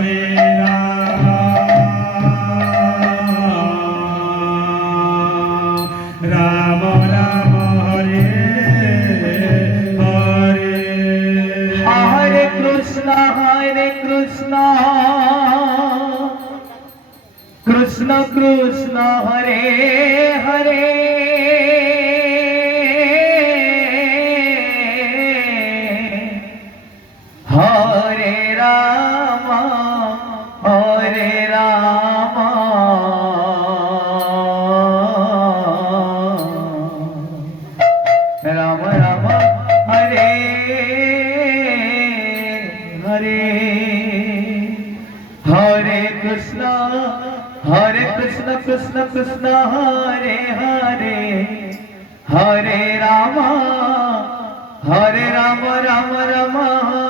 Hare Ram Ram Ram Hare Hare Hare Krishna Krishna Krishna Hare Hare Hare Ram Ram Ram Hare Hare Hare Krishna Krishna Krishna Hare Hare Hare Ram Ram Ram